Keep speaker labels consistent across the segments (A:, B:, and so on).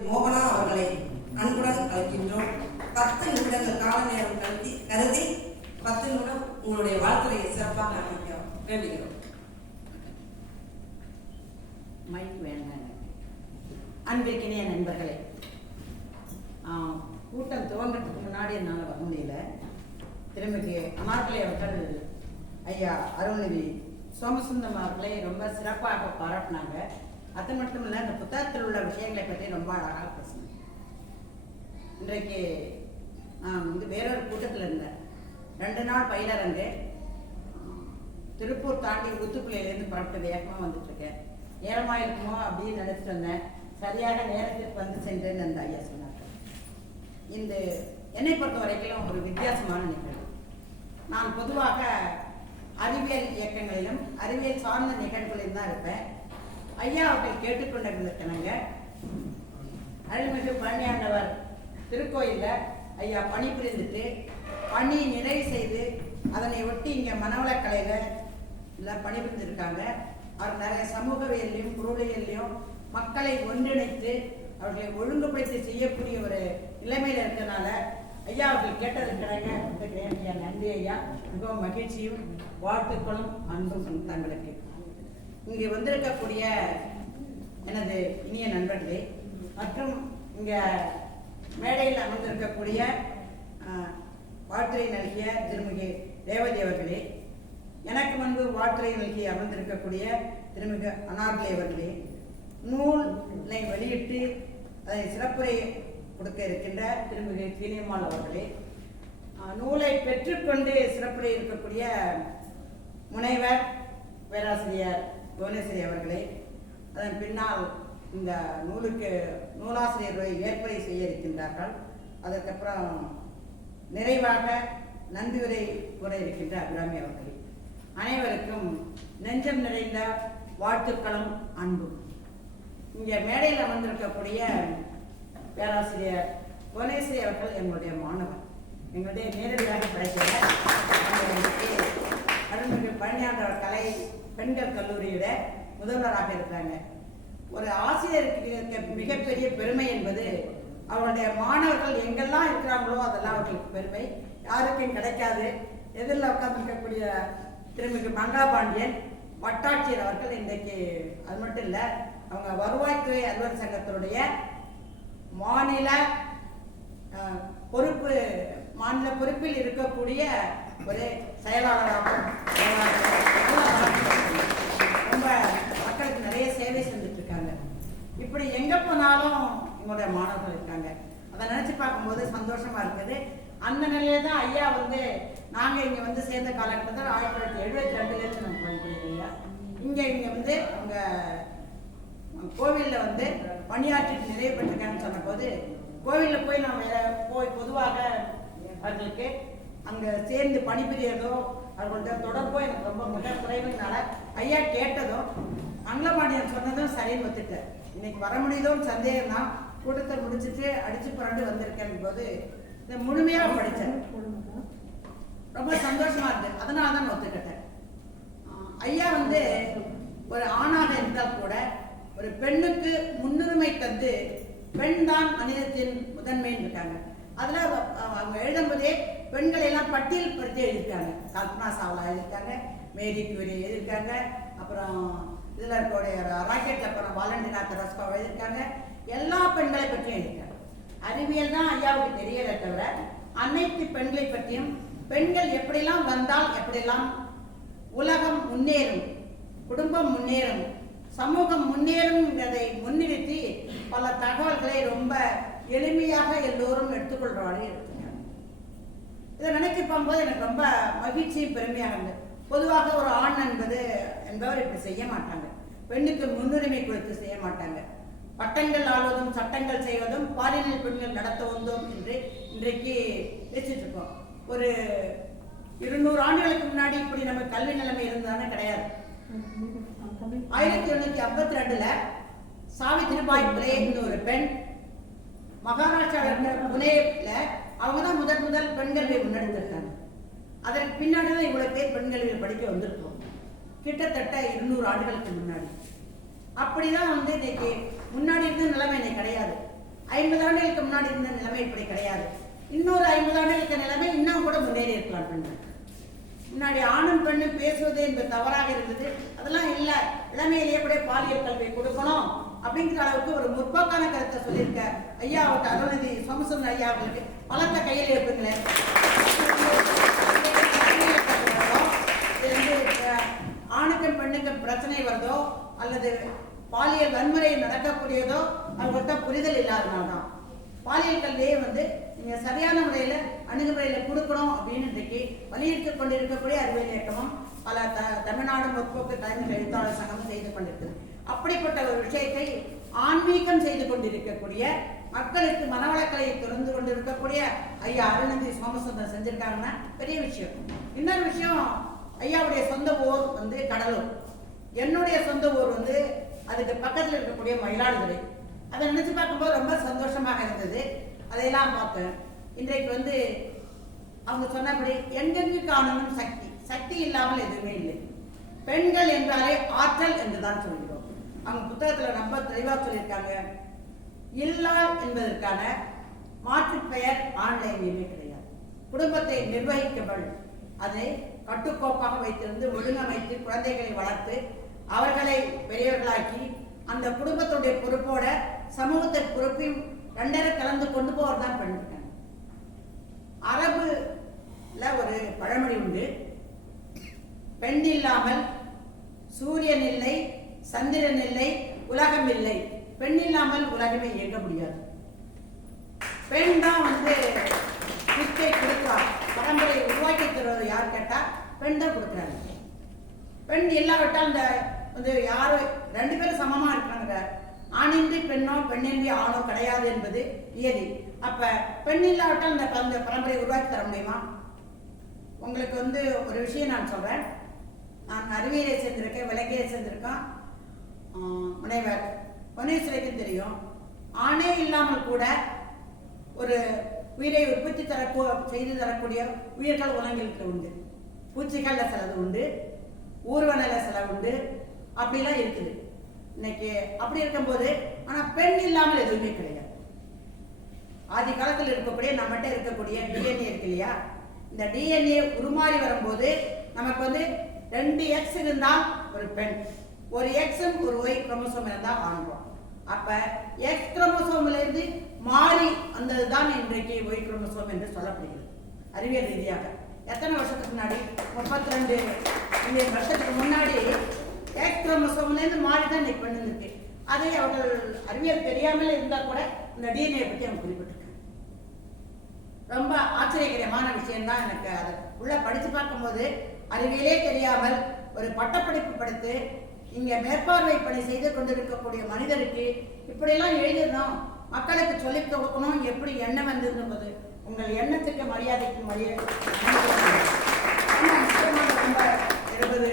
A: மோகனா அவர்களை அன்புடன் அழைக்கின்றோம். பத்து நிமிடங்கள் கால நேரம் கருதி கருதி பத்து நிமிடம் உங்களுடைய வாழ்க்கையை சிறப்பாக அமைக்க வேண்டுகிறோம்.
B: மைக் வேண்டாங்க அன்பிற்கினிய நண்பர்களே கூட்டம் துவங்கறதுக்கு முன்னாடி என்னால் வர முடியல. திரும்பிக்கு அனார்கலை அவர்கள் ஐயா அருள்நிதி சோமசுந்தம் அவர்களை ரொம்ப சிறப்பாக பாராட்டினாங்க. அது மட்டும் இல்லை அந்த புத்தகத்தில் உள்ள விஷயங்களை பற்றி ரொம்ப அழகாக பேசினாங்க இன்றைக்கு நான் வந்து வேறொரு கூட்டத்தில் இருந்தேன். ரெண்டு நாள் பயிலரங்கு திருப்பூர் தாண்டி ஊத்துக்குள்ளையிலேருந்து புறப்பட்டு வேகமாக வந்துட்டுருக்கேன். நேரமாக இருக்குமோ அப்படின்னு நினச்சிட்டு வந்தேன் சரியாக நேரத்திற்கு வந்து சென்றேன்னு அந்த ஐயா சொன்னார். இந்த என்னை பொறுத்த வரைக்கும் ஒரு வித்தியாசமான நிகழ்வு. நான் பொதுவாக அறிவியல் இயக்கங்களிலும் அறிவியல் சார்ந்த நிகழ்வுகளிலும் தான் இருப்பேன். ஐயா அவர்கள் கேட்டுக்கொண்டிருந்திருக்கிறாங்க அருள்மிகு பழனியாண்டவர் திருக்கோயிலில் ஐயா பணி புரிந்துட்டு பணி நிறைவு செய்து அதனை ஒட்டி இங்கே மனவளக்கலையில் எல்லாம் பணிபுரிந்திருக்காங்க அவர் நிறைய சமூகவியல்லையும் பொருளியல்லையும் மக்களை ஒன்றிணைத்து அவர்களை ஒழுங்குபடுத்தி செய்யக்கூடிய ஒரு நிலைமையில் இருக்கிறனால ஐயா அவர்கள் கேட்டதற்கிடைங்க இருக்கிறேன் ஐயா நன்றி ஐயா. மிகவும் மகிழ்ச்சியும் வாழ்த்துக்களும் அன்பும் தங்களுக்கு. இங்கே வந்திருக்கக்கூடிய எனது இனிய நண்பர்களே மற்றும் இங்கே மேடையில் அமர்ந்திருக்கக்கூடிய வாழ்த்துறை நல்கிய திருமிகு ரேவதி அவர்களே எனக்கு முன்பு வாழ்த்துறை நல்கி அமர்ந்திருக்கக்கூடிய திருமிகு அனார்கலை அவர்களே நூலை வெளியிட்டு அதை சிறப்புரை கொடுக்க இருக்கின்ற திருமிகு சீனியம்மாள் அவர்களே நூலை பெற்றுக்கொண்டு சிறப்புரை இருக்கக்கூடிய முனைவர் பேராசிரியர் புவனேஸ்வரி அவர்களே அதன் பின்னால் இந்த நூலுக்கு நூலாசிரியர்களை ஏற்படை செய்ய இருக்கின்றார்கள். அதற்கப்புறம் நிறைவாக நன்றியுரை கூற இருக்கின்ற அபிராமி அவர்களே. அனைவருக்கும் நெஞ்சம் நிறைந்த வாழ்த்துக்களும் அன்பும். இங்கே மேடையில் அமர்ந்திருக்கக்கூடிய பேராசிரியர் புவனேஸ்வரி அவர்கள் எங்களுடைய மாணவர். எங்களுடைய நேரடியாக படைக்கிறார் அருள்மிகு பழனியாண்டவர் கலை பெண்கள் கல்லூரியோட முதல்வராக இருக்கிறாங்க. ஒரு ஆசிரியருக்கு இருக்க மிகப்பெரிய பெருமை என்பது அவருடைய மாணவர்கள் எங்கெல்லாம் இருக்கிறாங்களோ அதெல்லாம் அவர்களுக்கு பெருமை. யாருக்கும் கிடைக்காது. எதிரில் உட்கார்ந்திருக்கக்கூடிய திருமிகு மங்கா பாண்டியன் வட்டாட்சியர் அவர்கள் இன்றைக்கு அது மட்டும் இல்லை அவங்க வருவாய்த்துறை அலுவலர் சங்கத்தினுடைய மாநில பொறுப்பு மாநில பொறுப்பில் இருக்கக்கூடிய ஒரே செயலாளராகவும் ரொம்ப மக்களுக்கு நிறைய சேவை செஞ்சுட்டு இருக்காங்க இப்படி எங்க போனாலும் எங்களுடைய மாணவர்கள் இருக்காங்க. அதை நினைச்சு பார்க்கும்போது சந்தோஷமா இருக்குது. அந்த நிலையில தான் ஐயா வந்து நாங்க இங்க வந்து சேர்ந்த காலகட்டத்தில் ஆயிரத்தி தொள்ளாயிரத்தி எழுபத்தி ரெண்டுலேருந்து நாங்கள் நம்ம படிக்கிறீங்க இங்க இங்க வந்து அவங்க கோவிலில் வந்து பணியாற்றிட்டு நிறைவு பெற்றிருக்காங்கன்னு சொன்னபோது கோவிலில் போய் நான் வேற போய் பொதுவாக அவர்களுக்கு அங்கே சேர்ந்து பணிபுரியதோ அவர்கள்ட்ட தொடர்போ எனக்கு ரொம்ப மிக குறைவுனால ஐயா கேட்டதும் அங்கலபாண்டியன் சொன்னதும் சரின்னு ஒத்துட்டேன் இன்னைக்கு வர முடியுதோன்னு சந்தேகம் தான் கூட்டத்தை முடிச்சிட்டு அடிச்சு புரண்டு வந்திருக்கேன் போது இதை முழுமையாக படித்தேன். ரொம்ப சந்தோஷமா இருந்தது. அதனால தான் ஒத்துக்கிட்டேன். ஐயா வந்து ஒரு ஆணாக இருந்தால் கூட ஒரு பெண்ணுக்கு முன்னுரிமை தந்து பெண் தான் மனிதத்தின் முதன்மைன்னு இருக்காங்க. அதில் அவங்க எழுதும்போதே பெண்களை எல்லாம் பட்டியல் படுத்தி எழுதியிருக்காங்க. கல்பனா சாவ்லா எழுதியிருக்காங்க மேரி குரி எழுதியிருக்காங்க அப்புறம் இதில் இருக்கக்கூடிய ராக்கெட்டில் அப்புறம் வாலண்டினா தெரஸ்கா எழுதியிருக்காங்க. எல்லா பெண்களை பற்றியும் எழுதியிருக்காங்க. அறிவியல் தான் ஐயாவுக்கு தெரியலை தவிர அனைத்து பெண்களை பற்றியும் பெண்கள் எப்படிலாம் வந்தால் எப்படிலாம் உலகம் முன்னேறும் குடும்பம் முன்னேறும் சமூகம் முன்னேறும்ங்கிறதை முன்னிறுத்தி பல தகவல்களை ரொம்ப எளிமையாக எல்லோரும் எடுத்துக்கொள்றாங்க இதை நினைச்சு பார்க்கும்போது எனக்கு ரொம்ப மகிழ்ச்சியும் பெருமையாக இருந்தது பொதுவாக ஒரு ஆண் என்பது என்பவர் இப்படி செய்ய மாட்டாங்க. பெண்ணுக்கு முன்னுரிமை கொடுத்து செய்ய மாட்டாங்க. பட்டங்கள் ஆள்வதும் சட்டங்கள் செய்வதும் பாலியல் பெண்கள் நடத்த வந்தோம் என்று இன்றைக்கு பேசிட்டு இருக்கோம். ஒரு இருநூறு ஆண்டுகளுக்கு முன்னாடி இப்படி நம்ம கல்வி நிலைமை இருந்தானே கிடையாது. ஆயிரத்தி எழுநூத்தி ஐம்பத்தி ரெண்டுல சாவித்திரிபாய் புலேன்னு ஒரு பெண் மகாராஷ்டிராவில் புனேல அவங்க தான் முதல் முதல் பெண் முன்னெடுத்திருக்காங்க. அதற்கு பின்னாடி தான் இவ்வளோ பேர் பெண் படிக்க வந்திருக்கோம். கிட்டத்தட்ட இருநூறு ஆண்டுகளுக்கு முன்னாடி. அப்படி தான் வந்து இன்னைக்கு முன்னாடி இருந்த நிலைமை இன்னைக்கு கிடையாது. ஐம்பது ஆண்டுகளுக்கு முன்னாடி இருந்த நிலைமை இப்படி கிடையாது. இன்னொரு ஐம்பது ஆண்டுகளுக்கு நிலைமை இன்னும் கூட முன்னேறி இருக்கலாம் பெண்கள். முன்னாடி ஆணும் பெண்ணும் பேசுவது என்பது தவறாக இருந்தது. அதெல்லாம் இல்லை. இளமையிலேயே கூட பாலியல் கல்வி கொடுக்கணும் அப்படிங்கிற அளவுக்கு ஒரு முற்போக்கான கருத்தை சொல்லியிருக்க ஐயா அவர்கிட்ட அருள்நிதி சோமசுந்தர் ஐயா அவர்களுக்கு பலத்த கையில் இருப்புங்களேன் ஆணுக்கும் பெண்ணுக்கும் பிரச்சனை வருதோ அல்லது பாலியல் வன்முறை நடக்கக்கூடியதோ அவங்கள்ட்ட புரிதல் இல்லாதனால தான். பாலியல் கல்வியை வந்து நீங்கள் சரியான முறையில் அணுகுமுறையில் கொடுக்கணும் அப்படின்னு இன்றைக்கு வலியுறுத்தி கொண்டிருக்கக்கூடிய அறிவியல் இயக்கமும் பல த தமிழ்நாடு முற்போக்கு கலைஞர் எழுத்தாளர் சங்கமும் செய்து கொண்டிருக்குது. அப்படிப்பட்ட ஒரு விஷயத்தை ஆன்மீகம் செய்து கொண்டிருக்கக்கூடிய மக்களுக்கு மனவளக்கலையை திறந்து கொண்டிருக்கக்கூடிய ஐயா அருணந்தி சோமசுந்தரம் செஞ்சிருக்காங்கன்னா பெரிய விஷயம். இன்னொரு விஷயம் ஐயாவுடைய சொந்த ஊர் வந்து கடலூர். என்னுடைய சொந்த ஊர் வந்து அதுக்கு பக்கத்தில் இருக்கக்கூடிய மயிலாடுதுறை. அதை நினைச்சு பார்க்கும்போது ரொம்ப சந்தோஷமாக இருந்தது. அதையெல்லாம் பார்த்தேன். இன்றைக்கு வந்து அவங்க சொன்னபடி எங்கெங்கு காணணும் சக்தி சக்தி இல்லாமல் எதுவுமே இல்லை. பெண்கள் என்றாலே ஆற்றல் என்று தான் சொல்கிறோம். அவங்க புத்தகத்தில் ரொம்ப தெளிவாக சொல்லியிருக்காங்க. இல்லாள் என்பதற்கான மாற்று பெயர் ஆண்கள் கிடையாது. குடும்பத்தை நிர்வகிக்கவள் அதை கட்டுக்கோப்பாக வைத்திருந்து ஒழுங்கமைத்து குழந்தைகளை வளர்த்து அவர்களை பெரியவர்களாக்கி அந்த குடும்பத்துடைய பொறுப்போட சமூகத்தின் பொறுப்பையும் ரெண்டரை கலந்து கொண்டு போவர் தான் பெண் அரபுல ஒரு பழமொழி உண்டு. பெண் இல்லாமல் சூரியன் இல்லை சந்திரன் இல்லை உலகம் இல்லை. பெண் இல்லாமல் உலகமே இயங்க முடியாது. பெண் தான் வந்து வித்தை கொடுக்குறா பரம்பரை உருவாக்கி தருவது யார் கேட்டால் பெண் தான் கொடுக்குறாங்க. பெண் இல்லாவிட்டால் அந்த வந்து யாரு ரெண்டு பேரும் சமமாக இருக்கிறாங்க ஆணின்றி பெண்ணோ பெண்ணின்றி ஆணோ கிடையாது என்பது நியதி அப்போ பெண் இல்லாவிட்டால் அந்த அந்த பரம்பரை உருவாக்கி தர முடியுமா? உங்களுக்கு வந்து ஒரு விஷயம் நான் சொல்கிறேன் நான் அறிவியலை சேர்ந்திருக்கேன் விலங்கியை சேர்ந்திருக்கேன். முனைவர். பொன்னேஸ்வரிக்கும் தெரியும். ஆணே இல்லாமல் கூட ஒரு உயிரை உற்பத்தி தரக்கூ செய்து தரக்கூடிய உயிர்கள் உலகிற்கு உண்டு. பூச்சிகளில் சிலது உண்டு. ஊர்வனில் சில உண்டு. அப்படிலாம் இருக்குது. இன்னைக்கு அப்படி இருக்கும்போது ஆனால் பெண் இல்லாமல் எதுவுமே கிடையாது. ஆதி காலத்தில் இருக்கக்கூடிய நம்மகிட்ட இருக்கக்கூடிய டிஎன்ஏ இருக்கு இல்லையா? இந்த டிஎன்ஏ உருமாறி வரும்போது நமக்கு வந்து ரெண்டு எக்ஸ் இருந்தால் ஒரு பெண். ஒரு எக்ஸும் ஒரு ஒய் குரோமோசோம் இருந்தால் ஆண்றோம் அப்ப எக்ஸ் குரோமோசோம்லேருந்து மாறி வந்தது தான் இன்றைக்கு ஒய் குரோமோசோம் என்று சொல்லப்படுகிறது. அறிவியல் ரீதியாக. எத்தனை வருஷத்துக்கு முன்னாடி? முப்பத்தி ரெண்டு மில்லியன் வருஷத்துக்கு முன்னாடி எக்ஸ் குரோமோசோம்லேருந்து மாறி தான் இன்னைக்கு பண்ணிருக்கு இருக்கு அதை அவர்கள் அறிவியல் தெரியாமல் இருந்தால் கூட இந்த டிஎன்ஏ பற்றி அவங்க குறிப்பிட்டிருக்காங்க. ரொம்ப ஆச்சரியகரமான விஷயம் தான் எனக்கு அதை உள்ள படித்து பார்க்கும்போது அறிவியலே தெரியாமல் ஒரு பட்டப்படிப்பு படித்து இங்கே மேற்பார்வை பணி செய்து கொண்டிருக்கக்கூடிய மனிதருக்கு இப்படியெல்லாம் எழுதிடணும். மக்களுக்கு சொல்லிக் கொடுக்கணும். எப்படி எண்ணம் வந்திருந்தது உங்கள் எண்ணத்துக்கு மரியாதைக்கு மரியாதை ரொம்ப இருபது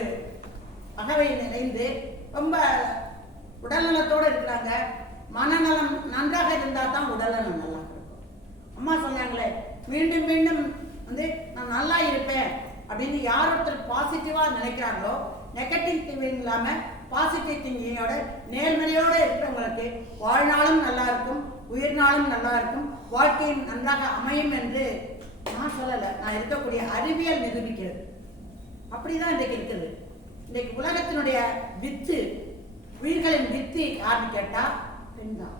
B: பகவை நிறைந்து ரொம்ப உடல்நலத்தோடு இருக்கிறாங்க. மனநலம் நன்றாக இருந்தால் தான் உடல்நலம் நல்லா இருக்கும். அம்மா சொன்னாங்களே மீண்டும் மீண்டும் வந்து நான் நல்லா இருப்பேன் அப்படின்னு யார் ஒருத்தர் பாசிட்டிவாக நினைக்கிறாங்களோ நெகட்டிவ் திங்கிங் இல்லாமல் பாசிட்டிவ் திங்கிங்கோட நேர்மறையோடு இருக்கிறவங்களுக்கு வாழ்நாளும் நல்லா இருக்கும் உயிர்நாளும் நல்லா இருக்கும் வாழ்க்கையும் நன்றாக அமையும் என்று நான் சொல்லலை. நான் இருக்கக்கூடிய அறிவியல் நிரூபிக்கிறது. அப்படிதான் இன்றைக்கு இருக்குது இன்றைக்கு உலகத்தினுடைய வித்து உயிர்களின் வித்து யாருன்னு கேட்டால் பெண் தான்.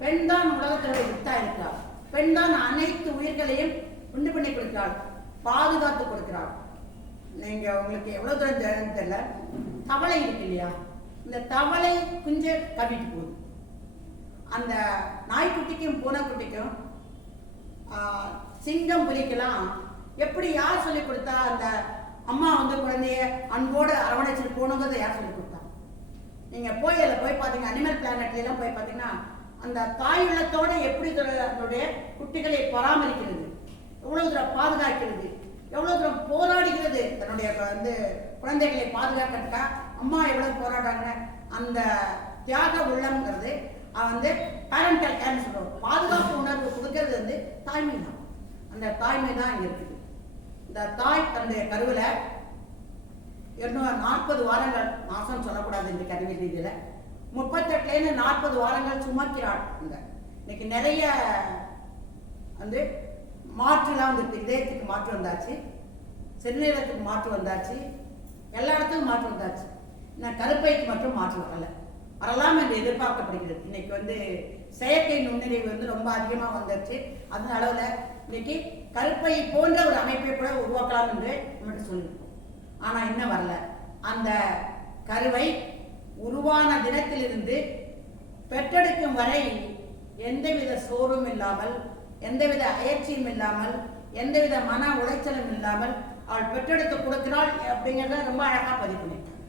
B: பெண் தான் உலகத்தினுடைய வித்தா இருக்கிறாள். பெண் தான் அனைத்து உயிர்களையும் உண்டு பண்ணி கொடுக்கிறாள். பாதுகாத்து கொடுக்கிறாள். நீங்க உங்களுக்கு எவ்வளவு தூரம் தெரியும் தெரியல. தவளை இருக்கு இல்லையா? இந்த தவளை குஞ்ச கவிட்டு போகுது. அந்த நாய்க்குட்டிக்கும் பூனைக்குட்டிக்கும் சிங்கம் புலிக்கெல்லாம் எப்படி யார் சொல்லி கொடுத்தா அந்த அம்மா வந்து குழந்தைய அன்போடு அரவணைச்சிட்டு போகணுங்கிறத யார் சொல்லி கொடுத்தா? நீங்க போய் அதில் போய் பார்த்தீங்க அனிமல் பிளானட்லாம் எல்லாம் போய் பார்த்தீங்கன்னா அந்த தாய் உள்ளத்தோட எப்படி அதனுடைய குட்டிகளை பராமரிக்கிறது? எவ்வளவு தூரம் பாதுகாக்கிறது? எவ்வளவு தூரம் போராடுகிறது தன்னுடைய வந்து குழந்தைகளை பாதுகாக்கிறதுக்காக அம்மா எவ்வளவு போராடுறாங்க? அந்த தியாக உள்ளம்ங்கிறது அவன் வந்து பேரண்டல் கேர்னு சொல்றோம் பாதுகாப்பு உணர்வு கொடுக்கறது வந்து தாய்மை தான். அந்த தாய்மை தான் இருக்குது. இந்த தாய் தன்னுடைய கருவில் இன்னும் நாற்பது வாரங்கள் மாசம் சொல்லக்கூடாது இந்த கருவி ரீதியில். முப்பத்தெட்டுலேருந்து நாற்பது வாரங்கள் சுமக்கிறாள் இந்த இன்னைக்கு நிறைய வந்து மாற்றுலாம் வந்துருக்கு. இதயத்துக்கு மாற்று வந்தாச்சு. சிறுநீரகத்துக்கு மாற்று வந்தாச்சு. எல்லா இடத்துக்கும் மாற்று வந்தாச்சு. நான் கருப்பைக்கு மட்டும் மாற்று வரல. வரலாம் என்று எதிர்பார்க்கப்படுகிறது. இன்னைக்கு வந்து செயற்கை நுண்ணறிவு வந்து ரொம்ப அதிகமாக வந்துருச்சு. அந்த அளவில் இன்னைக்கு கருப்பை போன்ற ஒரு அமைப்பை கூட உருவாக்கலாம் என்று நம்மகிட்ட சொல்லியிருக்கோம். ஆனால் இன்னும் வரல. அந்த கருவை உருவான தினத்திலிருந்து பெற்றெடுக்கும் வரை எந்தவித சோர்வும் இல்லாமல் எந்தவித அயற்சியும் இல்லாமல் எந்தவித மன உளைச்சலும் இல்லாமல் அவள் பெற்றெடுத்து கொடுக்கிறாள் அப்படிங்கிறத ரொம்ப அழகா பதிவு பண்ணிட்டான்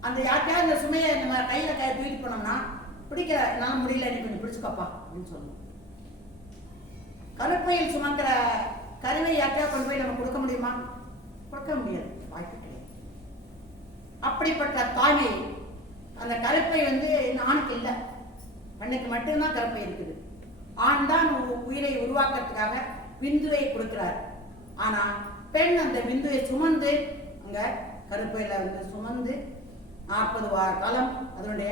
B: அந்த யார்கிட்டயாவது இந்த சுமையை நம்ம கையில கை தூக்கிட்டு போனோம்னா பிடிக்கிற என்னால முடியல நீ கொஞ்சம் பிடிச்சுக்கப்பா அப்படின்னு சொல்லணும் கருப்பையில் சுமக்கிற கருவை யார்கிட்டயா கொண்டு போய் நம்ம கொடுக்க முடியுமா? கொடுக்க முடியாது. வாய்ப்பு கிடையாது. அப்படிப்பட்ட தாய்மை அந்த கருப்பை வந்து ஆணுக்கு இல்லை. பெண்ணுக்கு மட்டும்தான் கருப்பை இருக்குது. ஆண் தான் உ- உயிரை உருவாக்குறதுக்காக விந்துவை கொடுக்கிறார். ஆனா பெண் அந்த விந்துவை சுமந்து அங்க கருப்பையில வந்து சுமந்து நாற்பது வார காலம் அதனுடைய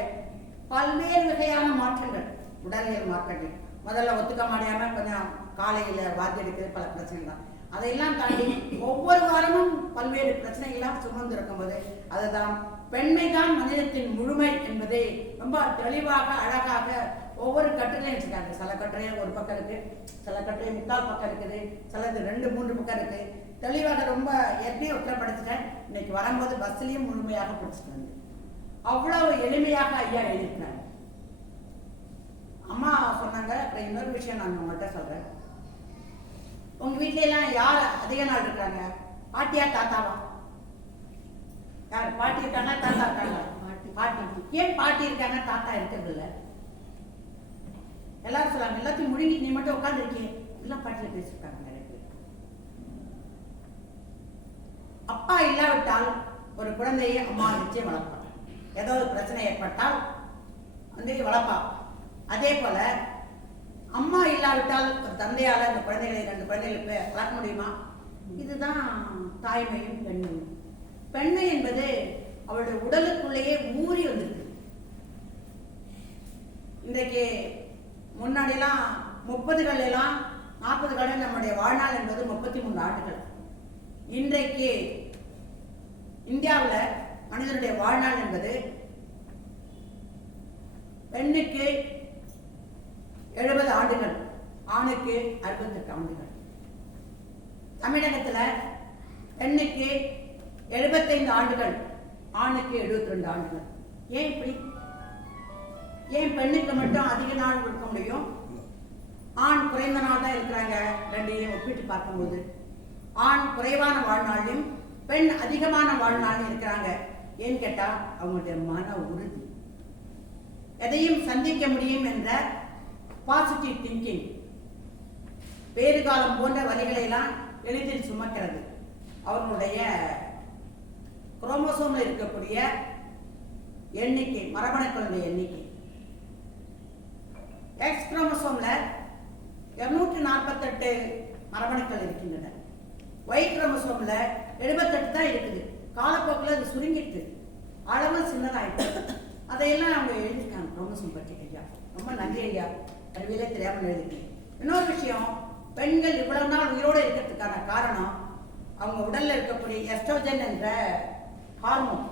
B: பல்வேறு வகையான மாற்றங்கள் உடலியல் மாற்றங்கள். முதல்ல ஒத்துக்க முடியாம கொஞ்சம் காலையில வாந்தி எடுக்கிறது பல பிரச்சனைகள் தான். அதையெல்லாம் தாண்டி ஒவ்வொரு வாரமும் பல்வேறு பிரச்சனைகளாக சுமந்து இருக்கும்போது அதுதான் பெண்மைதான் மனிதத்தின் முழுமை என்பதை ரொம்ப தெளிவாக அழகாக ஒவ்வொரு கட்டுரையும் வச்சுருக்காங்க. சில கட்டுரையும் ஒரு பக்கம் இருக்குது சில கட்டுரை முக்கால் பக்கம் இருக்குது சிலது ரெண்டு மூன்று பக்கம் இருக்குது தெளிவாக ரொம்ப ஏற்கனவே உத்தர படிச்சுட்டேன் இன்னைக்கு வரும்போது பஸ்லேயும் முழுமையாக படிச்சுட்டு அவ்வளோ அவ்வளவு எளிமையாக ஐயா எழுதியிருக்கிறாங்க அம்மா சொன்னாங்க அப்புறம் இன்னொரு விஷயம் நான் உங்கள்கிட்ட சொல்கிறேன் உங்கள் வீட்டிலலாம் எல்லாம் யார் அதிக நாள் இருக்காங்க? பாட்டியா தாத்தாவா? யார்? பாட்டி இருக்காங்க தாத்தா இருக்காங்க பாட்டி. பாட்டி. ஏன் பாட்டி இருக்காங்க தாத்தா இருக்கிறது இல்லை? எல்லாரும் சொல்லாங்க எல்லாத்தையும் முழுங்கி நீ மட்டும் உட்காந்துருக்கீங்க எல்லாம் பாட்டில் பேசியிருக்காங்க நிறைய பேர். அப்பா இல்லாவிட்டால் ஒரு குழந்தையை அம்மா நிச்சயம் வளர்ப்பாங்க ஏதோ ஒரு பிரச்சனை ஏற்பட்டால் வந்து வளர்ப்பா அதே போல அம்மா இல்லாவிட்டால் ஒரு தந்தையால் அந்த குழந்தைகளை ரெண்டு குழந்தைகளுக்கு வளர்க்க முடியுமா? இதுதான் தாய்மையும் பெண்மையும் பெண்மை என்பது அவளுடைய உடலுக்குள்ளேயே ஊறி வந்திருக்கு. இன்றைக்கு முன்னாடிலாம் முப்பதுகளெல்லாம் எல்லாம் கடை நம்முடைய வாழ்நாள் என்பது முப்பத்தி மூணு ஆண்டுகள். இன்றைக்கு இந்தியாவில் மனிதனுடைய வாழ்நாள் என்பது பெண்ணுக்கு எழுபது ஆண்டுகள் ஆணுக்கு அறுபத்தெட்டு ஆண்டுகள். தமிழகத்துல பெண்ணுக்கு எழுபத்தைந்து ஆண்டுகள் ஆணுக்கு எழுபத்தி ரெண்டு ஆண்டுகள். ஏன் இப்படி? ஏன் பெண்ணுக்கு மட்டும் அதிக நாள் கொடுக்க முடியும்? ஆண் குறைந்த நாள் தான் இருக்கிறாங்க. ரெண்டையும் ஒப்பிட்டு பார்க்கும்போது. ஆண் குறைவான வாழ்நாளையும் பெண் அதிகமான வாழ்நாளும் இருக்கிறாங்க. ஏன்னு கேட்டா அவங்களுடைய மன உறுதி. எதையும் சந்திக்க முடியும் என்ற பாசிட்டிவ் திங்கிங் வேறு காலம் போன்ற வரிகளை எல்லாம் எளிதில் சுமக்கிறது. அவர்களுடைய குரோமோசோமில் இருக்கக்கூடிய எண்ணிக்கை மரபணுக்களுடைய எண்ணிக்கை. எக்ஸ் குரோமோசோம்ல இருநூற்றி நாற்பத்தெட்டு மரபணுக்கள் இருக்கின்றன. ஒய் குரோமோசோம்ல எழுபத்தெட்டு தான் இருக்குது. காலப்போக்கில் அது சுருங்கிட்டு அளவு சின்னதாயிட்டு அதையெல்லாம் அவங்க எழுதிருக்காங்க குரோமோசோம் பற்றி ஐயா. ரொம்ப நன்றி ஐயா. அறிவியலே தெரியாமல் எழுதிருக்கீங்க இன்னொரு விஷயம் பெண்கள் இவ்வளவு நாள் உயிரோடு இருக்கிறதுக்கான காரணம் அவங்க உடல்ல இருக்கக்கூடிய எஸ்ட்ரோஜன் என்ற ஹார்மோன்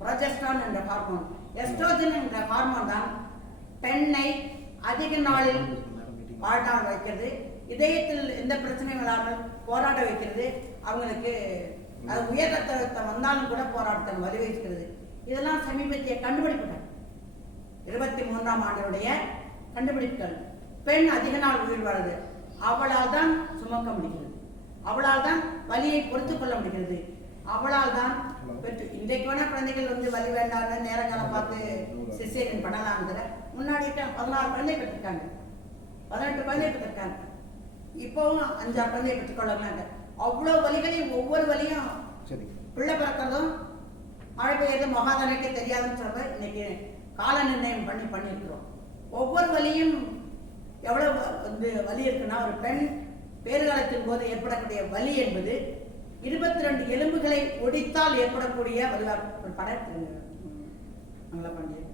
B: ப்ரொஜெஸ்ட்ரான் என்ற ஹார்மோன் எஸ்ட்ரோஜன் என்ற ஹார்மோன் தான் பெண்ணை அதிக நாளில் வாழ்நாள் வைக்கிறது. இதயத்தில் எந்த பிரச்சனையும் இல்லாமல் போராட வைக்கிறது. அவங்களுக்கு அது உயர் ரத்த அழுத்தம் வந்தாலும் கூட போராட்டத்தில் வலுவைக்கிறது இதெல்லாம் சமீபத்திய கண்டுபிடிப்புகள். இருபத்தி மூன்றாம் ஆண்டினுடைய கண்டுபிடிப்புகள். பெண் அதிக நாள் உயிர் வாழ்றது அவளால் தான் சுமக்க முடிகிறது. அவளால் தான் வலியை பொறுத்து கொள்ள முடிகிறது. அவளால் தான் பெற்று இன்றைக்கு வேணா குழந்தைகள் வந்து வலி வேண்டாம்னு நேரங்களை பார்த்து சிசேரியன் பண்ணலாம்ங்கிற முன்னாடி பதினாறு குழந்தை பெற்றிருக்காங்க. பதினெட்டு குழந்தை பெற்றிருக்காங்க. இப்போவும் அஞ்சாறு குழந்தையை பெற்றுக்கொள்ளலாங்க அவ்வளோ வலிகளையும் ஒவ்வொரு வலியும் பிள்ளை பிறக்கிறதும் மழை பெய்யறது மகாதானிக்கே தெரியாதுன்னு சொல்ற இன்னைக்கு கால நிர்ணயம் பண்ணி பண்ணியிருக்கிறோம். ஒவ்வொரு வலியும் எவ்வளவு வந்து வலி இருக்குன்னா ஒரு பெண் பேறுகாலத்தின் போது ஏற்படக்கூடிய வலி என்பது இருபத்தி ரெண்டு எலும்புகளை ஒடித்தால் ஏற்படக்கூடிய வலிவா ஒரு படம் மங்கள பாண்டியன்.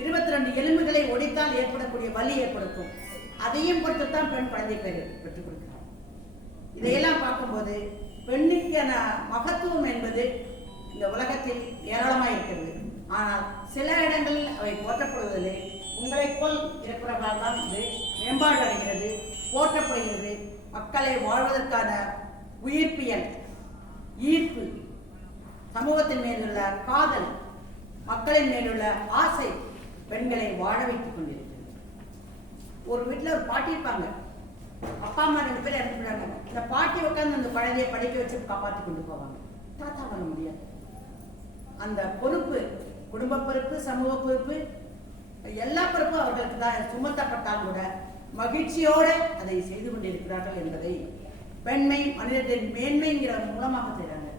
B: இருபத்தி ரெண்டு எலும்புகளை ஒடித்தால் ஏற்படக்கூடிய வலி ஏற்படுத்தும். அதையும் பொறுத்து தான் பெண் குழந்தை பேர் பெற்றுக் கொடுக்கிறார். இதையெல்லாம் பார்க்கும்போது பெண்ணுக்கான மகத்துவம் என்பது இந்த உலகத்தில் ஏராளமாக இருக்கிறது. ஆனால் சில இடங்களில் அவை போற்றப்படுவதில்லை. உங்களை போல் இருக்கிறவர்களால் தான் இது மேம்பாடு அடைகிறது போற்றப்படுகிறது. மக்களை வாழ்வதற்கான உயிர்ப்பியல் ஈர்ப்பு சமூகத்தின் மேலுள்ள காதல் மக்களின் மேலுள்ள ஆசை பெண்களை வாழ வைத்துக் கொண்டிருக்கிறது. ஒரு வீட்டில் ஒரு பாட்டி இருப்பாங்க. அப்பா அம்மா ரெண்டு பேரும் இறந்து போயிடாங்க இந்த பாட்டி உட்காந்து அந்த குழந்தைய படிக்க வச்சு காப்பாற்றி கொண்டு போவாங்க. தாத்தா பண்ண முடியாது. அந்த பொறுப்பு குடும்ப பொறுப்பு சமூக பொறுப்பு எல்லா பொறுப்பும் அவர்களுக்கு தான். சுமத்தப்பட்டால் கூட மகிழ்ச்சியோடு அதை செய்து கொண்டிருக்கிறார்கள் என்பதை பெண்மை மனிதத்தின் மேன்மைங்கிற மூலமாக செய்கிறாங்க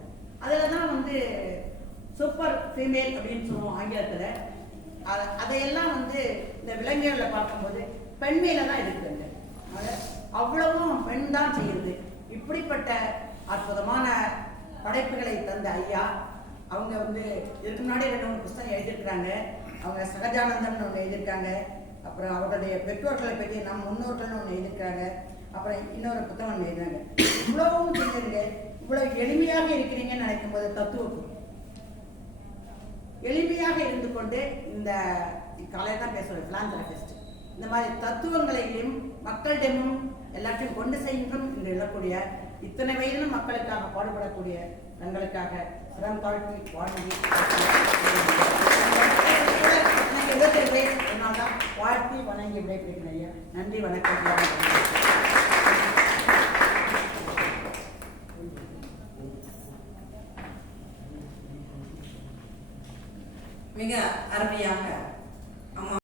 B: அதில் தான் வந்து சூப்பர் ஃபீமேல் அப்படின்னு சொல்லுவோம் ஆங்கிலத்தில். அதையெல்லாம் வந்து இந்த விலங்குகளில் பார்க்கும்போது பெண்மையில தான் இருக்குங்க அவ்வளவும் பெண் தான் செய்யுது. இப்படிப்பட்ட அற்புதமான படைப்புகளை தந்த ஐயா அவங்க வந்து இதுக்கு முன்னாடி ரெண்டு மூணு புஸ்தகம் எழுதியிருக்கிறாங்க. அவங்க சகஜானந்தம்னு ஒன்று எழுதியிருக்காங்க. அப்புறம் அவருடைய பெற்றோர்களை பற்றி நம் முன்னோர்கள்னு ஒன்று எழுதியிருக்காங்க அப்புறம் இன்னொரு புத்தகம் ஒன்று எழுதினாங்க இவ்வளவும் செஞ்சிருங்க இவ்வளவு எளிமையாக இருக்கிறீங்கன்னு நினைக்கும் போது தத்துவம் எளிமையாக இருந்து கொண்டு இந்த காலையில் தான் பேசுகிறேன் பிலாந்தரபிஸ்ட் இந்த மாதிரி தத்துவங்களையும் மக்களிடமும் எல்லாத்தையும் கொண்டு சென்றும் இன்று எழக்கூடிய இத்தனை வயதிலும் மக்களுக்காக பாடுபடக்கூடிய தங்களுக்காக சிறம் தாழ்த்தி வாழ்ந்து எனக்கு தான் வாழ்த்தி வணங்கி விடைபெறுகிறேன் ஐயா. நன்றி வணக்கம்
A: மிக அருமையாக